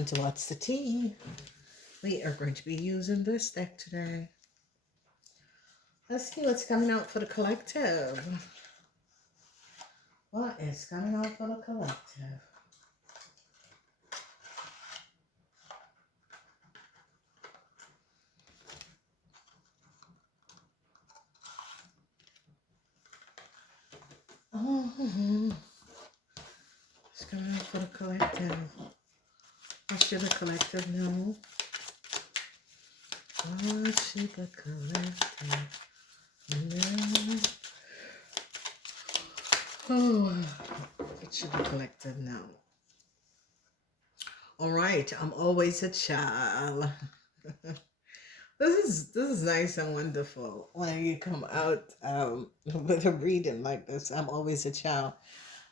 welcome to What's the Tea. We are going to be using this deck today. Let's see what's coming out for the collective. What is coming out for the collective? Oh, it's coming out for the collective. What should the collective know? What should the collective know? Oh, what should the collective know? All right, I'm always a child. This is nice and wonderful when you come out with a reading like this. I'm always a child.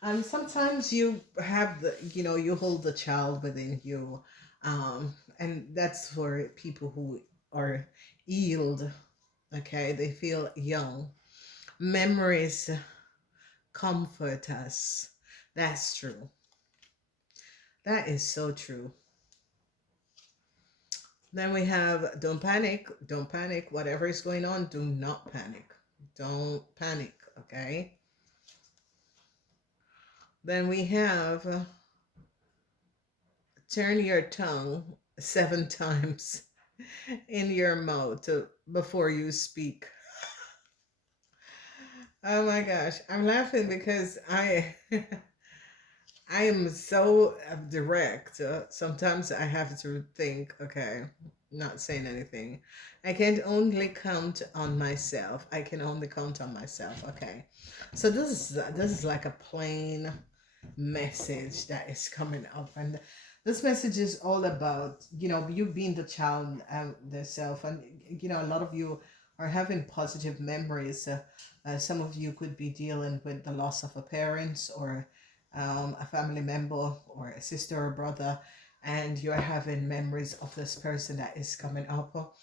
And sometimes you have you hold the child within you. And that's for people who are healed. Okay, they feel young. Memories comfort us. That's true. That is so true. Then we have don't panic, don't panic. Whatever is going on, do not panic. Don't panic, okay? Then we have turn your tongue 7 times in your mouth before you speak. Oh my gosh, I'm laughing because I I am so direct. Sometimes I have to think, okay, not saying anything. I can only count on myself. I can only count on myself. Okay. So this is like a plain message that is coming up, and this message is all about you being the child the self, and a lot of you are having positive memories. Some of you could be dealing with the loss of a parent or a family member or a sister or brother, and you're having memories of this person that is coming up.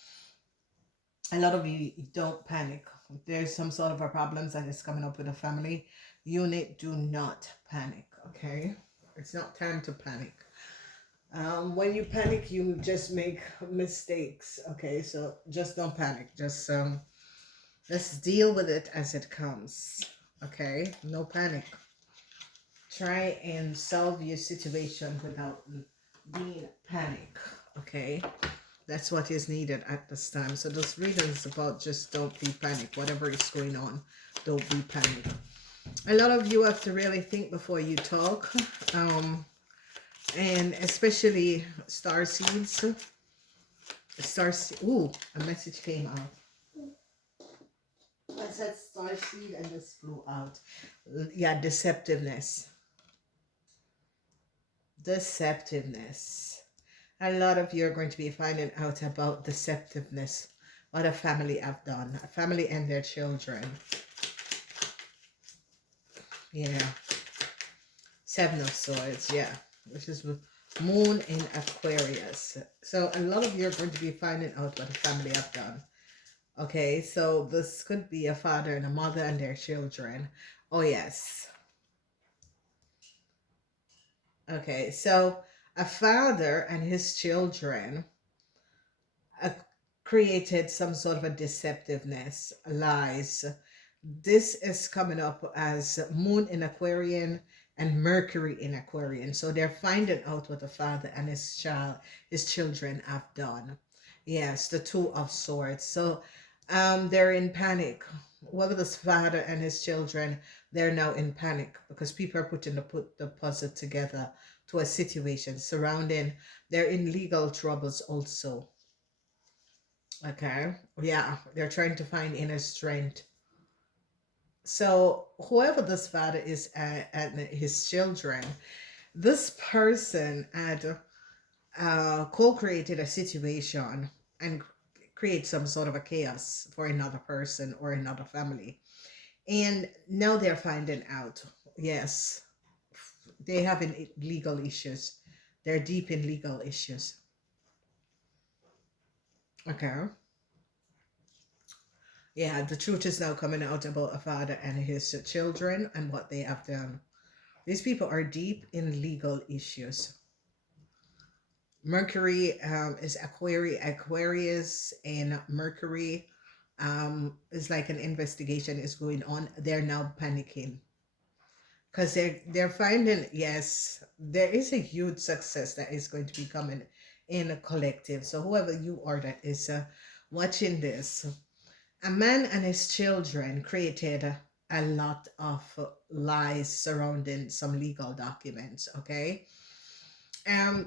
A lot of you don't panic. There's some sort of a problems that is coming up with a family unit. Do not panic, okay? It's not time to panic. When you panic, you just make mistakes, okay? So just don't panic. Just let's deal with it as it comes, okay? No panic. Try and solve your situation without being panic, okay? That's what is needed at this time. So this reading is about just don't be panic. Whatever is going on, don't be panic. A lot of you have to really think before you talk. And especially star seeds. Ooh, a message came out. I said star seed and this flew out. Yeah, deceptiveness. Deceptiveness. A lot of you are going to be finding out about deceptiveness. What a family have done. A family and their children. Yeah. 7 of Swords. Yeah. Which is Moon in Aquarius. So a lot of you are going to be finding out what a family have done. Okay. So this could be a father and a mother and their children. Oh, yes. Okay. So a father and his children created some sort of a deceptiveness, lies. This is coming up as Moon in Aquarian and Mercury in Aquarian. So they're finding out what the father and his children have done. Yes, the 2 of Swords. So they're in panic. Whoever this father and his children, they're now in panic because people are putting the puzzle together to a situation surrounding. They're in legal troubles also. Okay. Yeah, they're trying to find inner strength. So whoever this father is and his children, this person had co-created a situation and create some sort of a chaos for another person or another family. And now they're finding out, yes, they have legal issues. They're deep in legal issues. Okay. Yeah, the truth is now coming out about a father and his children and what they have done. These people are deep in legal issues. Mercury is Aquarius, and Mercury is like an investigation is going on. They're now panicking because they're finding, yes, there is a huge success that is going to be coming in a collective. So whoever you are that is watching this, a man and his children created a lot of lies surrounding some legal documents. Okay,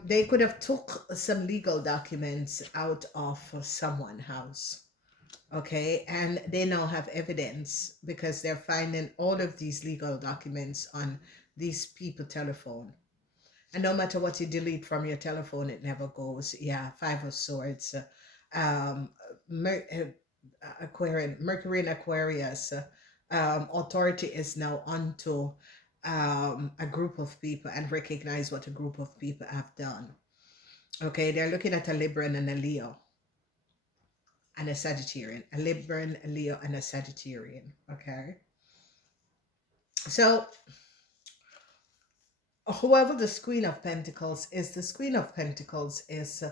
they could have took some legal documents out of someone house. Okay, and they now have evidence because they're finding all of these legal documents on these people telephone. And no matter what you delete from your telephone, it never goes. Yeah, Five of Swords, um Mer- Mercury in Aquarius, authority is now onto a group of people and recognize what a group of people have done. Okay, they're looking at a Libran and a Leo and a Sagittarian, a Libran, a Leo, and a Sagittarian. Okay, so whoever this Queen of Pentacles is, this Queen of Pentacles is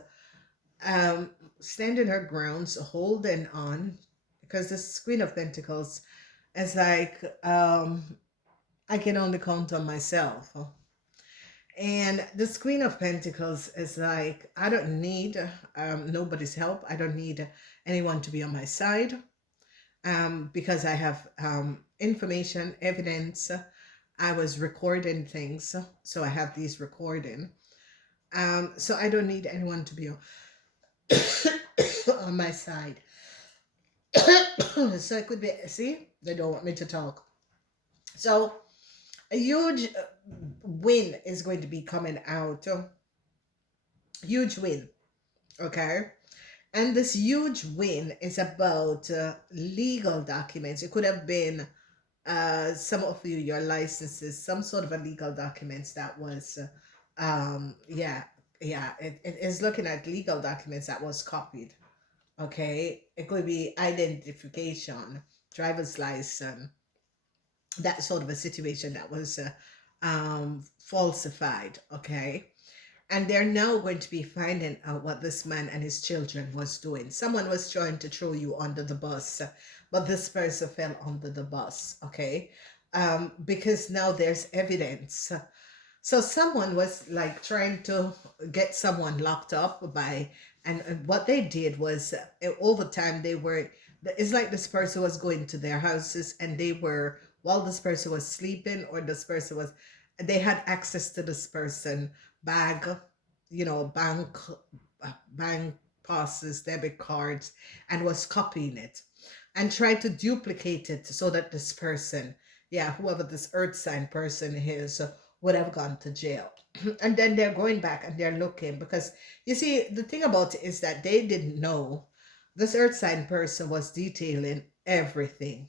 um standing her grounds, holding on, because this Queen of Pentacles is like, I can only count on myself. And this Queen of Pentacles is like, I don't need nobody's help. I don't need anyone to be on my side, because I have information, evidence. I was recording things, so I have these recording. So I don't need anyone to be on, on my side. So it could be, see, they don't want me to talk. So a huge win is going to be coming out. Huge win. Okay. And this huge win is about legal documents. It could have been some of you, your licenses, some sort of a legal documents that was, it is looking at legal documents that was copied. Okay. It could be identification, driver's license, that sort of a situation that was falsified. Okay, and they're now going to be finding out what this man and his children was doing. Someone was trying to throw you under the bus, but this person fell under the bus. Okay, because now there's evidence. So someone was like trying to get someone locked up by, and what they did was, over time they were, it's like this person was going to their houses and they were, while this person was sleeping or this person was, they had access to this person bag, bank passes, debit cards, and was copying it and tried to duplicate it so that this person, yeah, whoever this earth sign person is, would have gone to jail. And then they're going back and they're looking, because you see, the thing about it is that they didn't know this earth sign person was detailing everything.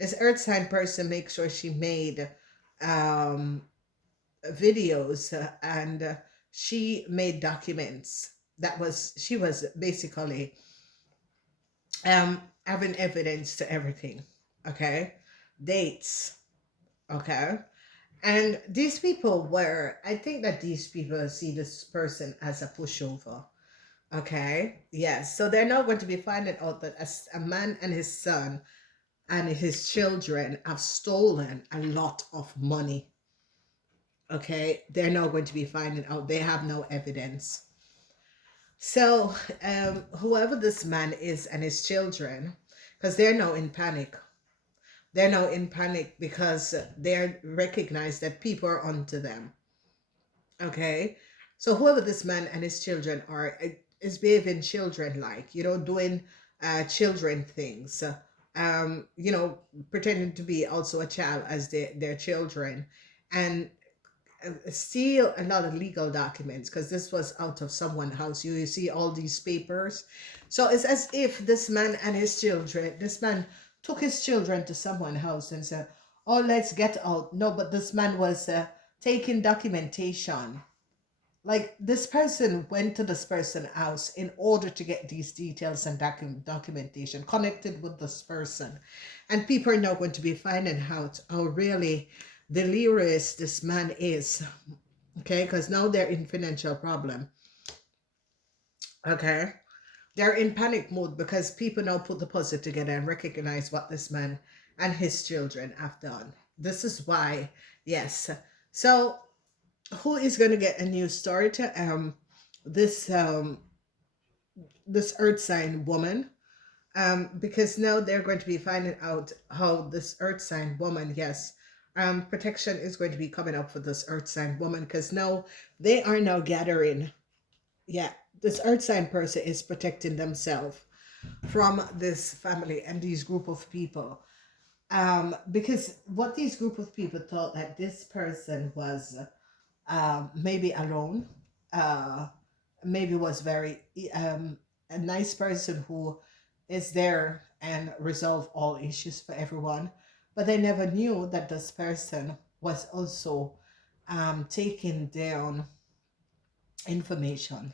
This earth sign person makes sure she made um, videos, and she made documents. She was basically having evidence to everything. Okay, dates. Okay, and these people were, I think that these people see this person as a pushover. Okay, yes. So they're now going to be finding out that as a man and his son and his children have stolen a lot of money. Okay, they're now going to be finding out they have no evidence. So, whoever this man is and his children, because they're now in panic. They're now in panic because they recognize that people are onto them. Okay, so whoever this man and his children are, is behaving children like, doing children things, pretending to be also a child as their children, and steal a lot of legal documents, because this was out of someone's house. You see all these papers. So it's as if this man and his children, this man took his children to someone's house and said, oh, let's get out. No, but this man was taking documentation. Like, this person went to this person's house in order to get these details and documentation connected with this person. And people are now going to be finding out how really delirious this man is. Okay, because now they're in financial problem. Okay. They're in panic mode because people now put the puzzle together and recognize what this man and his children have done. This is why, yes. So, who is going to get a new story to this this earth sign woman? Because now they're going to be finding out how this earth sign woman, yes, protection is going to be coming up for this earth sign woman because now they are now gathering. Yeah, this earth sign person is protecting themselves from this family and these group of people. Because what these group of people thought that this person was maybe alone, uh, maybe was very a nice person who is there and resolve all issues for everyone, but they never knew that this person was also taking down information.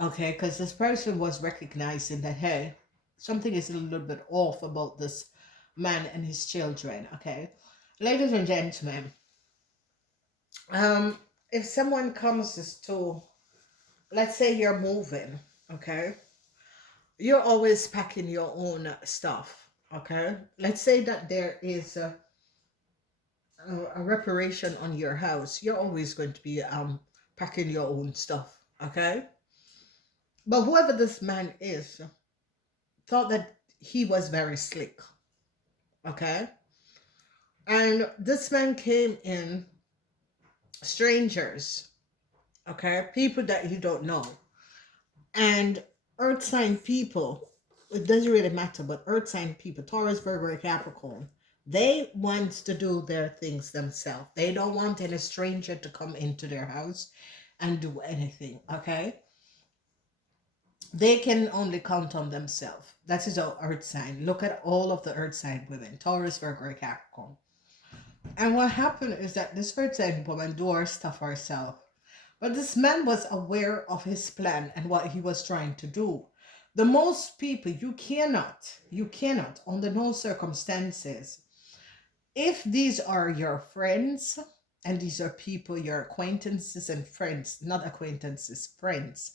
Okay, because this person was recognizing that, hey, something is a little bit off about this man and his children. Okay, ladies and gentlemen, um, if someone comes to, let's say you're moving, okay, you're always packing your own stuff. Okay, let's say that there is a reparation on your house, you're always going to be packing your own stuff. Okay, but whoever this man is thought that he was very slick. Okay. And this man came in, strangers, okay, people that you don't know. And earth sign people, it doesn't really matter, but earth sign people, Taurus, Virgo, Capricorn, they want to do their things themselves. They don't want any stranger to come into their house and do anything, okay? They can only count on themselves. That is our earth sign. Look at all of the earth sign women, Taurus, Virgo, Capricorn. And what happened is that this earth sign woman do her stuff herself. But this man was aware of his plan and what he was trying to do. The most people, you cannot, under no circumstances, if these are your friends, and these are people, your acquaintances and friends, not acquaintances, friends,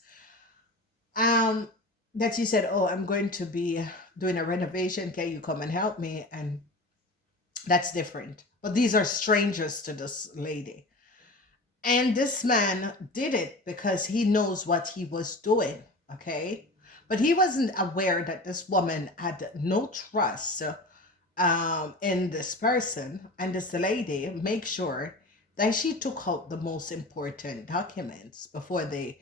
um, that you said, oh, I'm going to be doing a renovation, can you come and help me? And that's different. But these are strangers to this lady. And this man did it because he knows what he was doing, okay? But he wasn't aware that this woman had no trust in this person. And this lady make sure that she took out the most important documents before they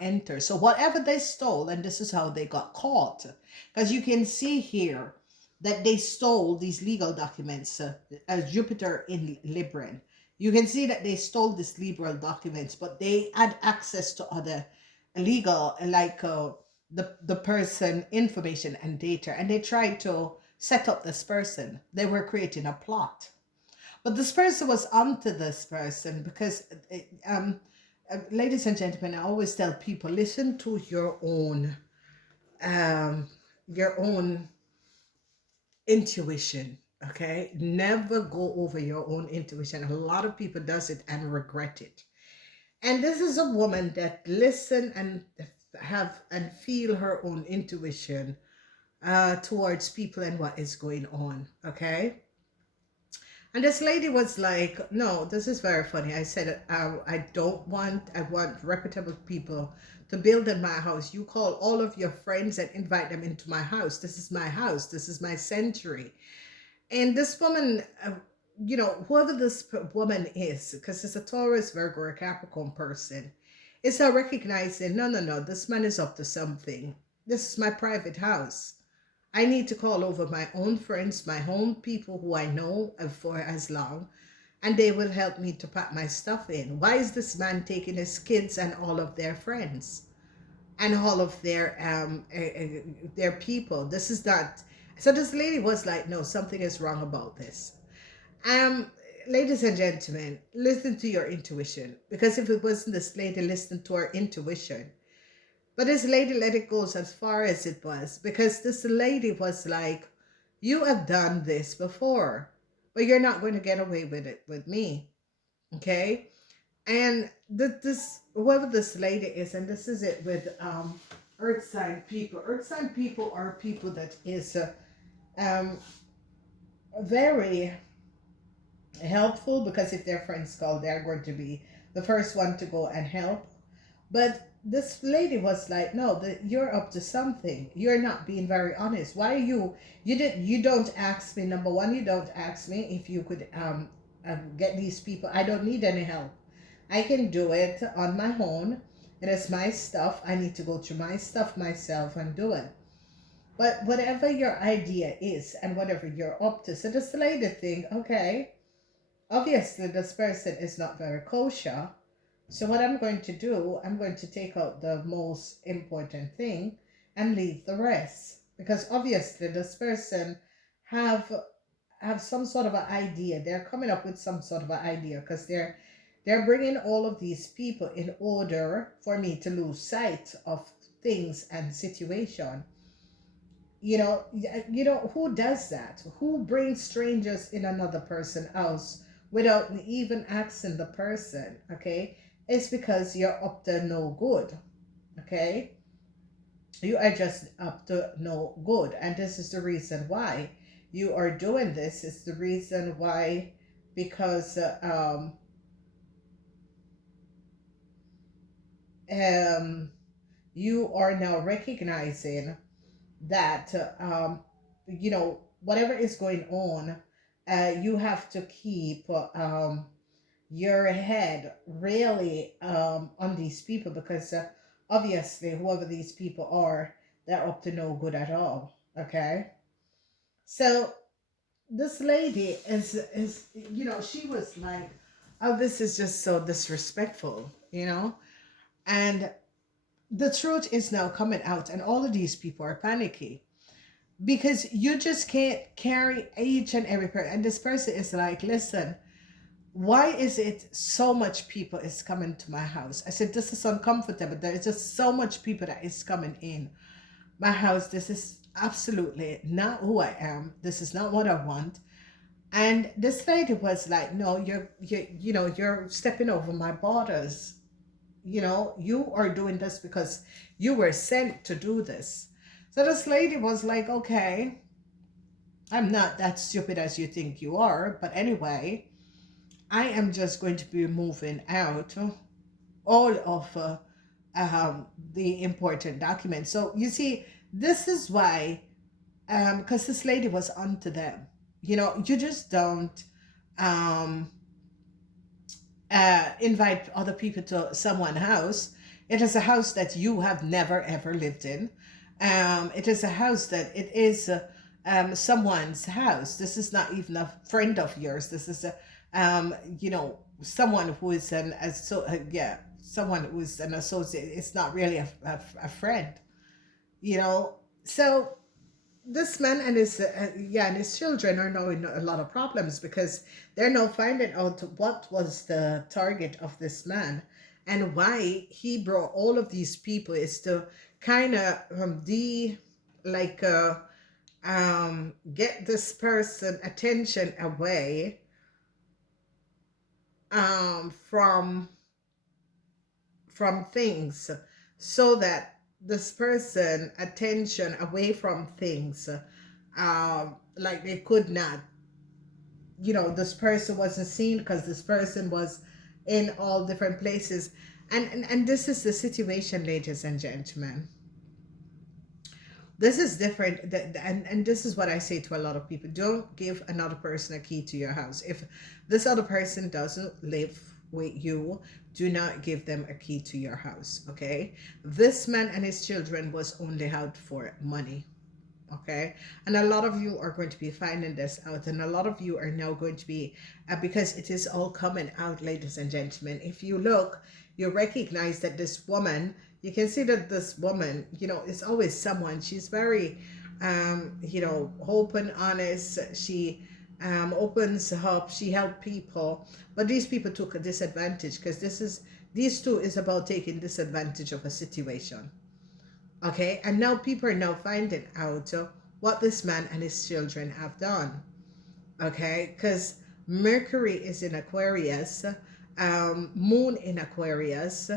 enter. So whatever they stole, and this is how they got caught. Because you can see here that they stole these legal documents as Jupiter in Libra. You can see that they stole these liberal documents, but they had access to other legal, like the person information and data, and they tried to set up this person. They were creating a plot, but this person was onto this person because, ladies and gentlemen, I always tell people, listen to um, your own intuition. Okay, never go over your own intuition. A lot of people does it and regret it. And this is a woman that listen and have and feel her own intuition towards people and what is going on. Okay, and this lady was like, no, this is very funny. I said, I want reputable people to build in my house. You call all of your friends and invite them into my house. This is my house. This is my sanctuary. And this woman, whoever this woman is, because it's a Taurus, Virgo, or Capricorn person, is now recognizing, no, no, no, this man is up to something. This is my private house. I need to call over my own friends, my own people who I know for as long, and they will help me to pack my stuff in. Why is this man taking his kids and all of their friends and all of their people? This is not. So this lady was like, no, something is wrong about this. Um, Ladies and gentlemen, listen to your intuition, because if it wasn't this lady listening to her intuition, but this lady let it go as far as it was, because this lady was like, you have done this before, but you're not going to get away with it with me. Okay. And this, whoever this lady is, and this is it with earth sign people. Earth sign people are people that is um, very helpful, because if their friends call, they're going to be the first one to go and help. But this lady was like, no, you're up to something. You're not being very honest. Why are you don't ask me, number one, you don't ask me if you could get these people. I don't need any help. I can do it on my own. It is my stuff. I need to go through my stuff myself and do it. But whatever your idea is and whatever you're up to, so this lady think, okay, obviously this person is not very kosher. So what I'm going to do, I'm going to take out the most important thing and leave the rest, because obviously this person have have some sort of an idea. They're coming up with some sort of an idea, because they're bringing all of these people in order for me to lose sight of things and situation. Who does that? Who brings strangers in another person's house without even asking the person? Okay, it's because you're up to no good. Okay, you are just up to no good, and this is the reason why you are doing this. It's the reason why, because you are now recognizing that whatever is going on, you have to keep your head really on these people, because obviously whoever these people are, they're up to no good at all. Okay, so this lady is she was like, oh, this is just so disrespectful, and the truth is now coming out, and all of these people are panicky, because you just can't carry each and every person. And this person is like, listen, why is it so much people is coming to my house? I said, this is uncomfortable. There is just so much people that is coming in my house. This is absolutely not who I am. This is not what I want. And this lady was like, no, you're stepping over my borders. You are doing this because you were sent to do this. So this lady was like, okay, I'm not that stupid as you think you are, but anyway, I am just going to be moving out all of the important documents. So you see, this is why, because this lady was onto them. You just don't um, invite other people to someone's house. It is a house that you have never ever lived in. It is a house that it is someone's house. This is not even a friend of yours. This is someone who is someone who is an associate. It's not really a friend. So this man and his children are now in a lot of problems, because they're now finding out what was the target of this man, and why he brought all of these people is to kind of get this person attention away from things, so that this person attention away from things, like they could not, this person wasn't seen, because this person was in all different places. And this is the situation, ladies and gentlemen. This is different. And this is what I say to a lot of people: don't give another person a key to your house. If this other person doesn't live with you, do not give them a key to your house. Okay, this man and his children was only out for money. Okay, and a lot of you are going to be finding this out, and a lot of you are now going to be because it is all coming out, ladies and gentlemen. If you look, you recognize that this woman, you can see that this woman, is always someone. She's very open, honest. She opens up, she helped people, but these people took a disadvantage, because these two is about taking disadvantage of a situation. Okay, and now people are now finding out what this man and his children have done. Okay, because Mercury is in Aquarius, Moon in Aquarius,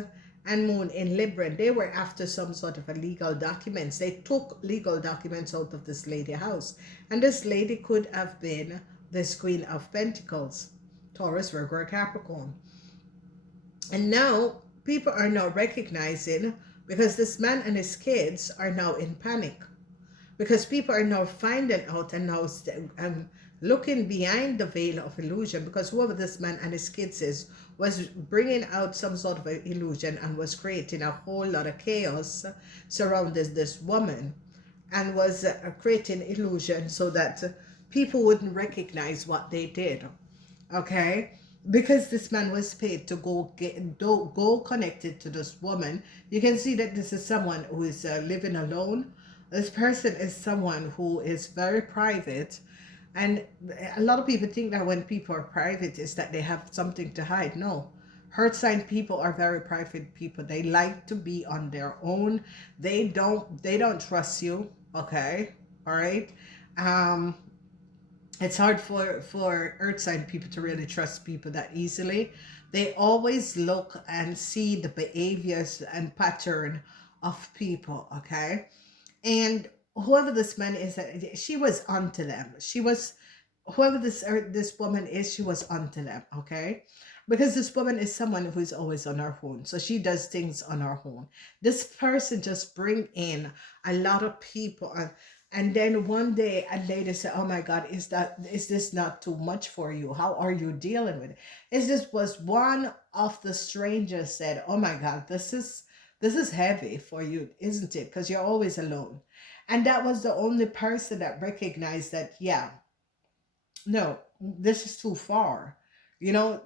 and moon in Libra. They were after some sort of a legal documents. They took legal documents out of this lady house. And this lady could have been this Queen of Pentacles, Taurus, Virgo, or Capricorn. And now people are now recognizing, because this man and his kids are now in panic, because people are now finding out and now looking behind the veil of illusion, because whoever this man and his kids is was bringing out some sort of an illusion and was creating a whole lot of chaos surrounding this woman, and was creating illusion so that people wouldn't recognize what they did. Okay, because this man was paid to go connected to this woman. You can see that this is someone who is living alone. This person is someone who is very private, and a lot of people think that when people are private is that they have something to hide. No, Earth sign people are very private people. They like to be on their own. They don't trust you. Okay, all right. It's hard for earth sign people to really trust people that easily. They always look and see the behaviors and pattern of people. Okay, and whoever this man is, she was onto them. She was, whoever this woman is, she was onto them. Okay, because this woman is someone who is always on her own, so she does things on her own. This person just bring in a lot of people, and then one day a lady said, oh my God, is this not too much for you? How are you dealing with it? Is this was one of the strangers said, oh my God, this is heavy for you, isn't it? Because you're always alone. And that was the only person that recognized that, yeah, no, this is too far. You know,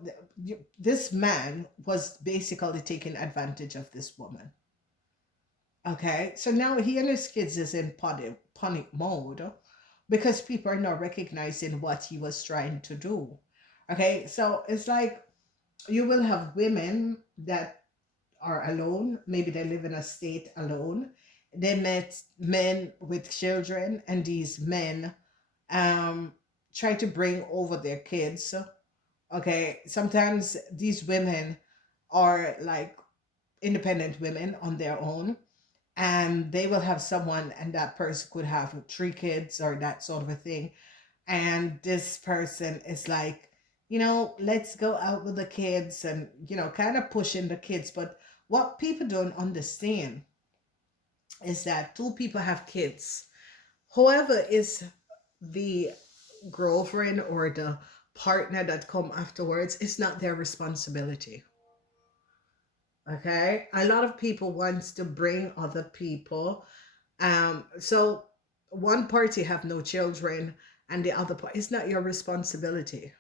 this man was basically taking advantage of this woman. Okay, so now he and his kids is in panic mode because people are not recognizing what he was trying to do. Okay, so it's like you will have women that are alone. Maybe they live in a state alone. They met men with children, and these men um try to bring over their kids. Okay, sometimes these women are like independent women on their own, and they will have someone, and that person could have 3 kids or that sort of a thing, and this person is like, let's go out with the kids, and kind of pushing the kids. But what people don't understand is that 2 people have kids. Whoever is the girlfriend or the partner that come afterwards, it's not their responsibility. Okay, a lot of people wants to bring other people, so one party have no children and the other part, it's not your responsibility.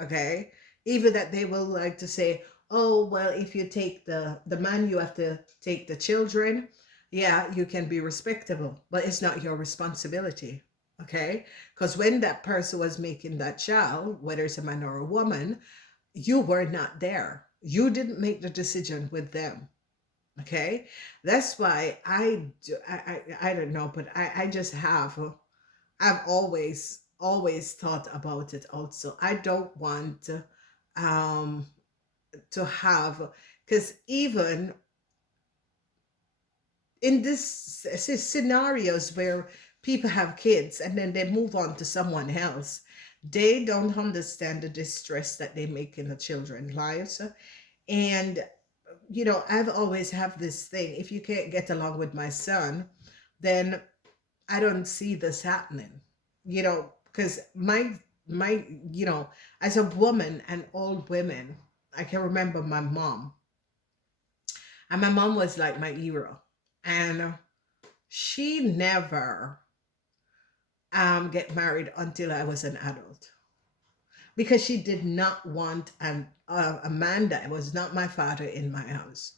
Okay, even that they will like to say, oh well, if you take the man, you have to take the children. Yeah, you can be respectable, but it's not your responsibility. Okay, because when that person was making that child, whether it's a man or a woman, you were not there. You didn't make the decision with them. Okay, that's why I don't know, but I just I've always thought about it also. I don't want um to have, because even in this scenarios where people have kids and then they move on to someone else, they don't understand the distress that they make in the children's lives. And I've always have this thing, if you can't get along with my son, then I don't see this happening. Because my as a woman and all women, I can remember my mom, and my mom was like my hero, and she never get married until I was an adult, because she did not want a man that was not my father in my house.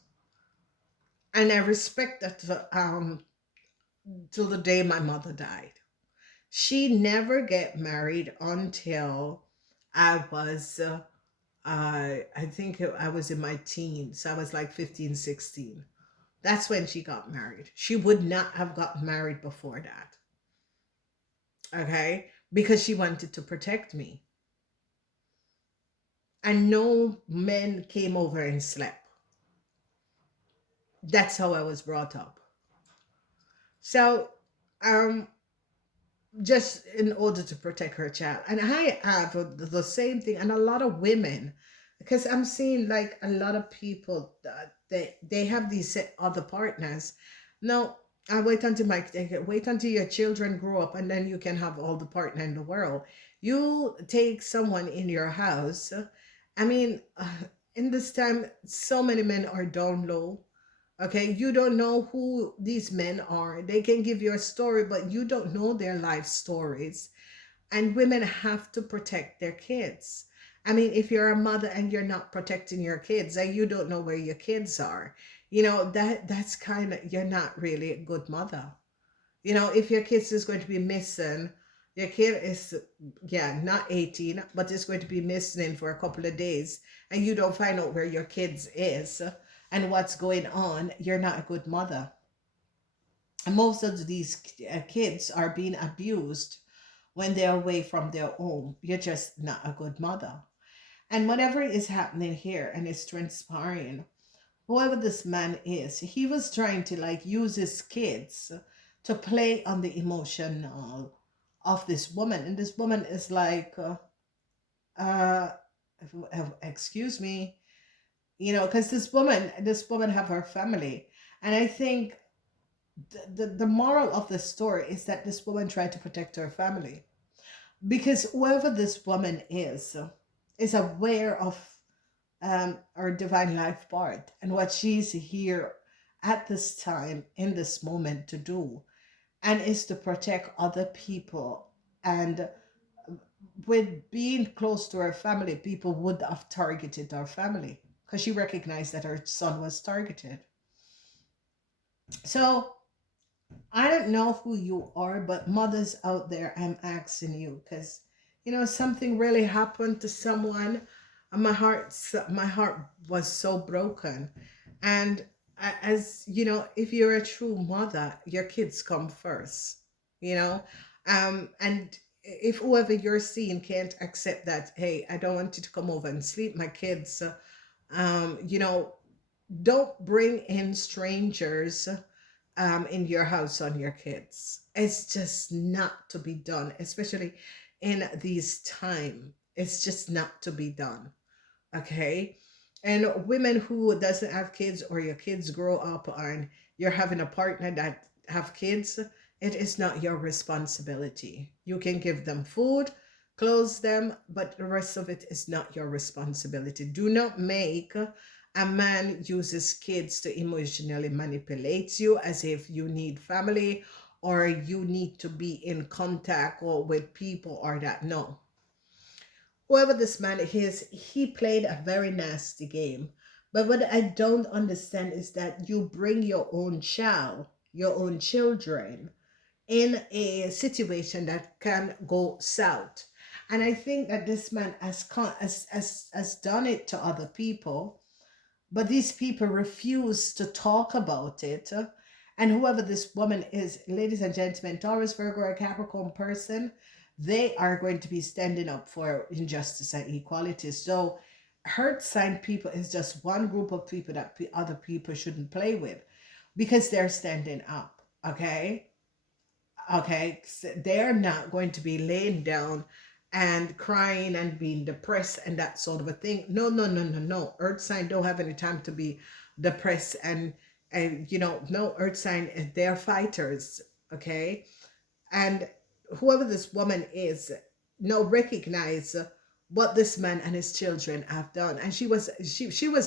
And I respect that till the day my mother died. She never get married until I was, I think I was in my teens. I was like 15, 16. That's when she got married. She would not have gotten married before that. Okay? Because she wanted to protect me. And no men came over and slept. That's how I was brought up. So, um, just in order to protect her child. And I have the same thing, and a lot of women, because I'm seeing like a lot of people that they have these other partners. No, I wait until wait until your children grow up, and then you can have all the partner in the world. You take someone in your house. I mean, in this time, so many men are down low. Okay, you don't know who these men are. They can give you a story, but you don't know their life stories. And women have to protect their kids. I mean, if you're a mother and you're not protecting your kids and you don't know where your kids are, that's kind of, you're not really a good mother. If your kids is going to be missing, your kid is, yeah, not 18, but it's going to be missing for a couple of days, and you don't find out where your kids is and what's going on, you're not a good mother. And most of these kids are being abused when they're away from their home. You're just not a good mother. And whatever is happening here and is transpiring, whoever this man is, he was trying to like use his kids to play on the emotional of this woman. And this woman is like, uh, excuse me, because this woman have her family. And I think the moral of the story is that this woman tried to protect her family, because whoever this woman is aware of our divine life part and what she's here at this time in this moment to do, and is to protect other people. And with being close to her family, people would have targeted our family because she recognized that her son was targeted. So I don't know who you are, but mothers out there, I'm asking you because something really happened to someone, and my heart was so broken. And as you know, if you're a true mother, your kids come first. You know, and if whoever you're seeing can't accept that, hey, I don't want you to come over and sleep, my kids. Um, you know, don't bring in strangers in your house on your kids. It's just not to be done, especially in these time. It's just not to be done. Okay. And women who doesn't have kids, or your kids grow up and you're having a partner that have kids, it is not your responsibility. You can give them food, clothe them, but the rest of it is not your responsibility. Do not make a man uses kids to emotionally manipulate you as if you need family or you need to be in contact or with people or that. No, whoever this man is, he played a very nasty game. But what I don't understand is that you bring your own child, your own children, in a situation that can go south. And I think that this man has done it to other people, but these people refuse to talk about it. And whoever this woman is, ladies and gentlemen, Taurus, Virgo, or Capricorn person, they are going to be standing up for injustice and equality. So, hurt sign people is just one group of people that other people shouldn't play with because they're standing up. Okay. Okay, they're not going to be laying down and crying and being depressed and that sort of a thing. No, no, no, no, no. Earth sign don't have any time to be depressed and no. Earth sign, they're fighters. Okay, and whoever this woman is, no, recognize what this man and his children have done. And she was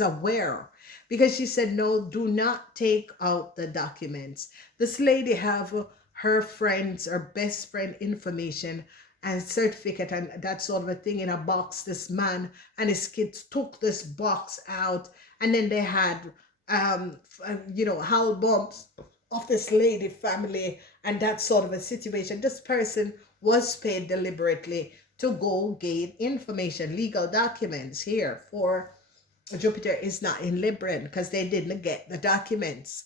aware, because she said, no, do not take out the documents. This lady have her friends or best friend information and certificate and that sort of a thing in a box. This man and his kids took this box out, and then they had albums of this lady family and that sort of a situation. This person was paid deliberately to go gain information, legal documents here for Jupiter is not in Libra because they didn't get the documents.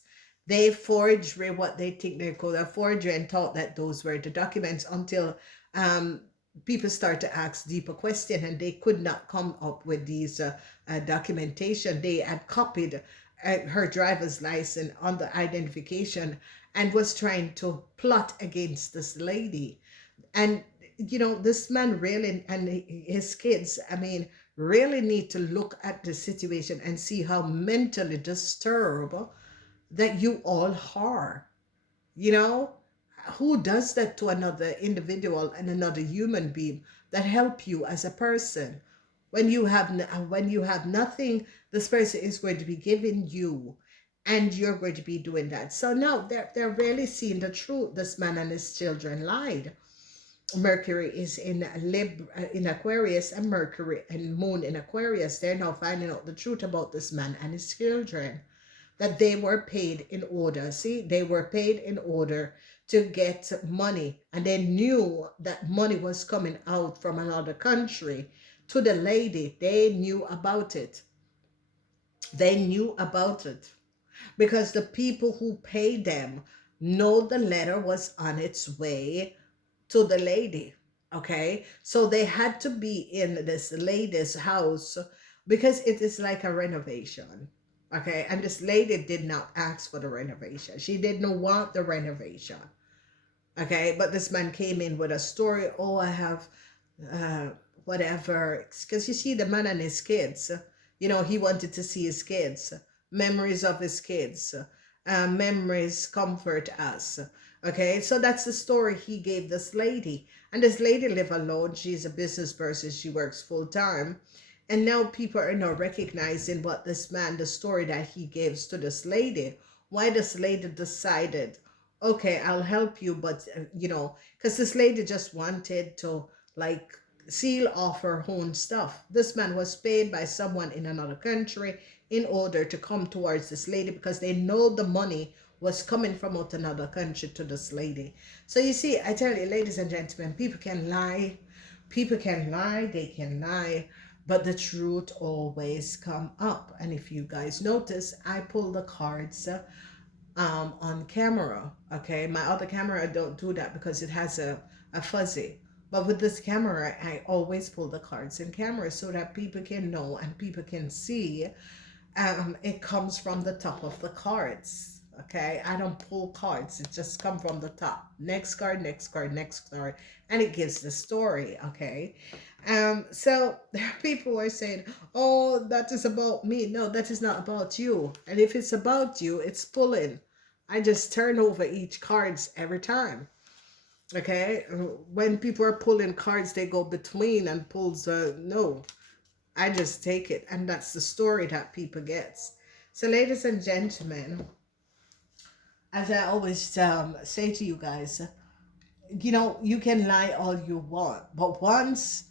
They forged what they think they call a forgery and thought that those were the documents until um, people start to ask deeper questions, and they could not come up with these documentation. They had copied her driver's license on the identification and was trying to plot against this lady. And this man really, and his kids, I mean, really need to look at the situation and see how mentally disturbed that you all are. You know, who does that to another individual and another human being that help you as a person? When you have nothing, this person is going to be giving you, and you're going to be doing that. So no, they're really seeing the truth. This man and his children lied. Mercury is in Aquarius, and Mercury and Moon in Aquarius. They're now finding out the truth about this man and his children, that they were paid in order. See, they were paid in order to get money, and they knew that money was coming out from another country to the lady. They knew about it. They knew about it because the people who paid them know the letter was on its way to the lady. Okay, so they had to be in this lady's house because it is like a renovation. Okay, and this lady did not ask for the renovation. She didn't want the renovation. Okay, but this man came in with a story. Oh, I have whatever. Because you see, the man and his kids, he wanted to see his kids, memories of his kids, memories comfort us. Okay, so that's the story he gave this lady. And this lady live alone. She's a business person. She works full time. And now people are now recognizing what this man, the story that he gives to this lady, why this lady decided, okay, I'll help you, but, because this lady just wanted to, like, seal off her own stuff. This man was paid by someone in another country in order to come towards this lady because they know the money was coming from out another country to this lady. So you see, I tell you, ladies and gentlemen, people can lie. People can lie. They can lie. But the truth always come up. And if you guys notice, I pull the cards on camera. Okay, my other camera, I don't do that because it has a fuzzy. But with this camera, I always pull the cards in camera so that people can know and people can see. It comes from the top of the cards. Okay, I don't pull cards, it just come from the top. Next card, next card, next card, and it gives the story. Okay, so people were saying, oh, that is about me. No, that is not about you. And if it's about you, it's pulling. I just turn over each cards every time. Okay, when people are pulling cards, they go between and pulls. No, I just take it, and that's the story that people gets. So, ladies and gentlemen, as I always say to you guys, you can lie all you want, but once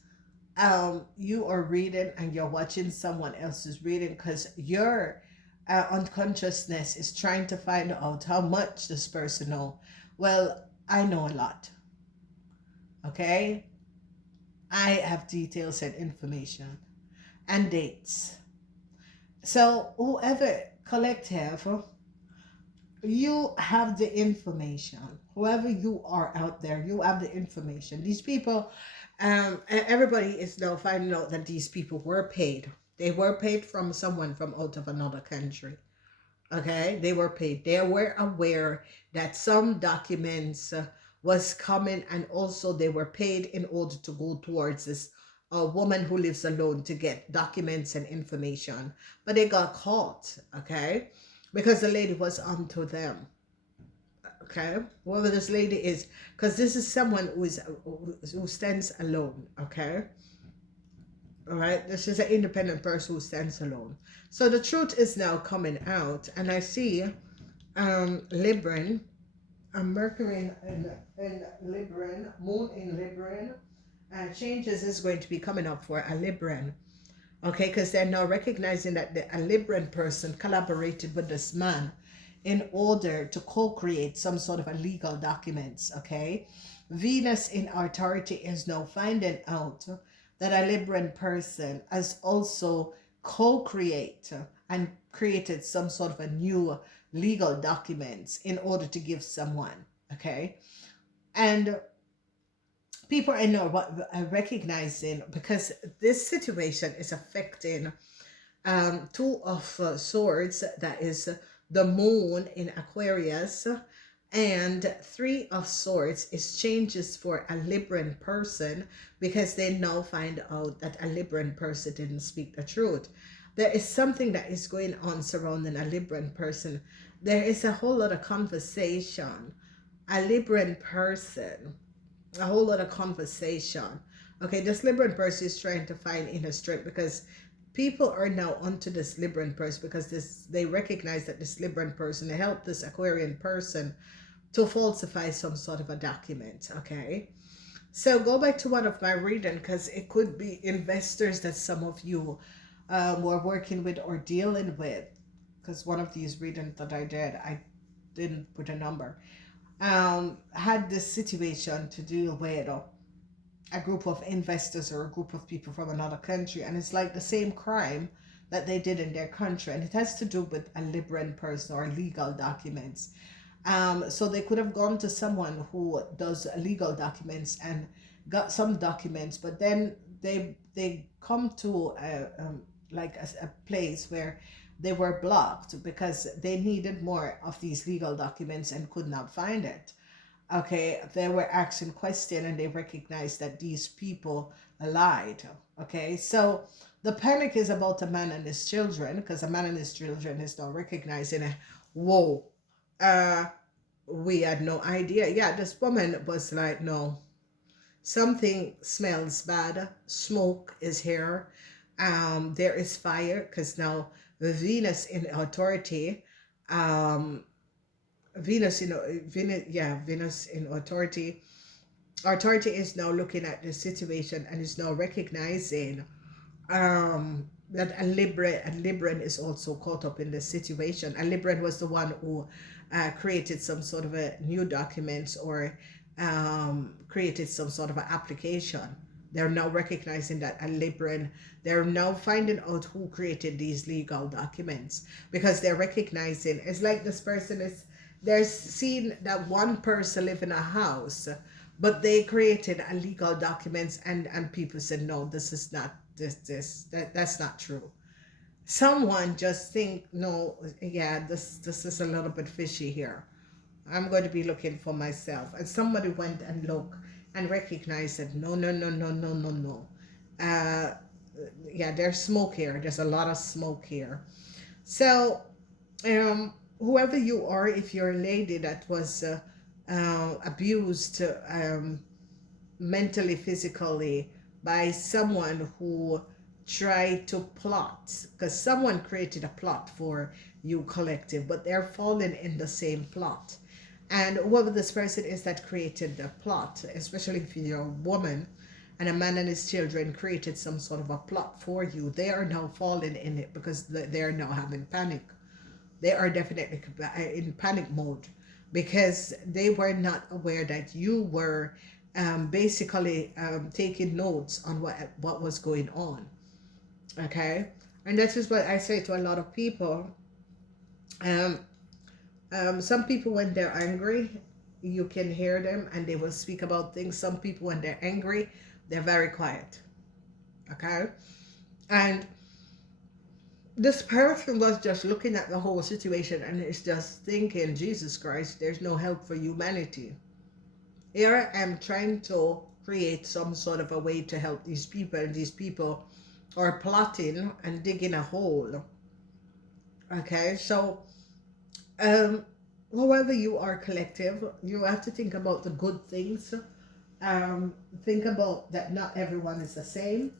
you are reading and you're watching someone else's reading, because your unconsciousness is trying to find out how much this person know. Well, I know a lot. Okay, I have details and information and dates. So whoever collective, you have the information. Whoever you are out there, you have the information. These people, everybody is now finding out that these people were paid. They were paid from someone from out of another country. Okay, they were paid. They were aware that some documents was coming, and also they were paid in order to go towards this woman who lives alone to get documents and information. But they got caught. Okay, because the lady was onto them. Okay, whoever this lady is, because this is someone who stands alone. Okay, all right, this is an independent person who stands alone. So the truth is now coming out, and I see Libran, Mercury in Libran, Moon in Libran, and changes is going to be coming up for a Libran. Okay, because they're now recognizing that a Libran person collaborated with this man in order to co-create some sort of a legal documents. Okay, Venus in authority is now finding out that a Libran person has also co-create and created some sort of a new legal documents in order to give someone. Okay, and people are now recognizing, because this situation is affecting Two of Swords, that is the moon in Aquarius, and Three of Swords is changes for a Libran person, because they now find out that a Libran person didn't speak the truth. There is something that is going on surrounding a Libran person. There is a whole lot of conversation. A Libran person, a whole lot of conversation. Okay, this Libran person is trying to find inner strength, because people are now onto this Libran person, because they recognize that this Libran person helped this Aquarian person to falsify some sort of a document. Okay, so go back to one of my reading, because it could be investors that some of you were working with or dealing with, because one of these readings that I didn't put a number, had this situation to deal with a group of investors or a group of people from another country, and it's like the same crime that they did in their country, and it has to do with a Libran person or legal documents. So they could have gone to someone who does legal documents and got some documents, but then they come to a place where they were blocked because they needed more of these legal documents and could not find it. Okay, they were asking questions and they recognized that these people lied. Okay, so the panic is about a man and his children, because a man and his children is now recognizing it. Whoa, uh, we had no idea. Yeah, this woman was like, no, something smells bad. Smoke is here. There is fire, because now Venus in authority, um, Venus in authority. Authority is now looking at the situation and is now recognizing that a Libran is also caught up in the situation. A Libran was the one who created some sort of a new document, or created some sort of an application. They're now recognizing that a Libran, they're now finding out who created these legal documents, because they're recognizing, it's like this person is, they're seeing that one person live in a house, but they created a legal documents, and people said, no, this is not, that's not true. Someone just think, no, yeah, this is a little bit fishy here. I'm going to be looking for myself. And somebody went and looked and recognized that, no, no, no, no, no, no, no. Uh, yeah, there's smoke here. There's a lot of smoke here. So, whoever you are, if you're a lady that was abused mentally, physically, by someone who tried to plot, because someone created a plot for you collective, but they're falling in the same plot. And whoever this person is that created the plot, especially if you're a woman and a man and his children created some sort of a plot for you, they are now falling in it, because they are now having panic. They are definitely in panic mode, because they were not aware that you were basically taking notes on what was going on. Okay, and that is what I say to a lot of people. Um, some people, when they're angry, you can hear them and they will speak about things. Some people, when they're angry, they're very quiet. Okay, and this person was just looking at the whole situation and is just thinking, Jesus Christ, there's no help for humanity. Here I am trying to create some sort of a way to help these people, and these people are plotting and digging a hole. Okay, so however you are collective, you have to think about the good things. Think about that not everyone is the same.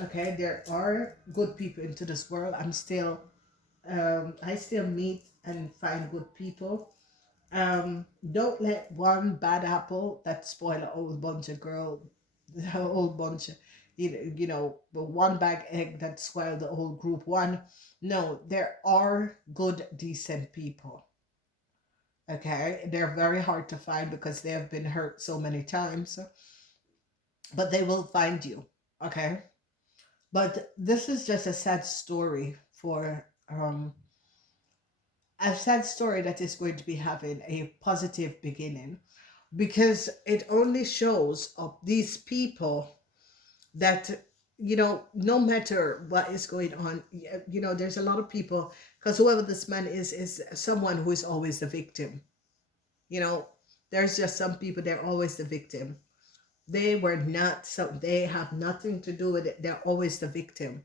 Okay, there are good people into this world. I still meet and find good people. Don't let one bad apple that spoil a whole bunch of girl, a whole bunch of, one bag egg that spoiled the whole group. One, no, there are good, decent people. Okay, they're very hard to find because they have been hurt so many times, but they will find you. Okay, but this is just a sad story for a sad story that is going to be having a positive beginning, because it only shows up these people that no matter what is going on, there's a lot of people, because whoever this man is someone who is always the victim. You know, there's just some people, they're always the victim. They were not, so they have nothing to do with it. They're always the victim.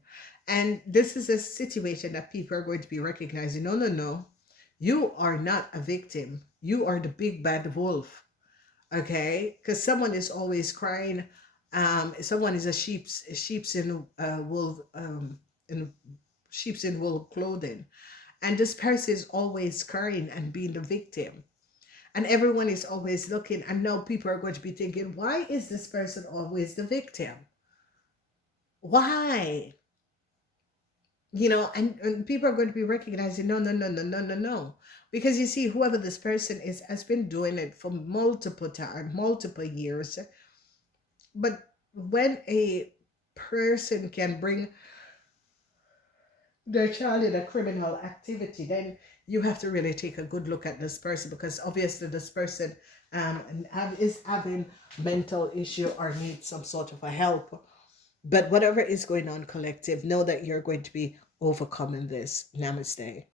And this is a situation that people are going to be recognizing. No, no, no. You are not a victim. You are the big bad wolf. Okay? Because someone is always crying. Someone is a sheep's in wolf in sheep's in wool clothing. And this person is always crying and being the victim, and everyone is always looking, and now people are going to be thinking, why is this person always the victim? Why? And people are going to be recognizing, no, no, no, no, no, no, no. Because you see, whoever this person is has been doing it for multiple time, multiple years. But when a person can bring their child in a criminal activity, then you have to really take a good look at this person, because obviously this person is having mental issue or needs some sort of a help. But whatever is going on, collective, know that you're going to be overcoming this. Namaste.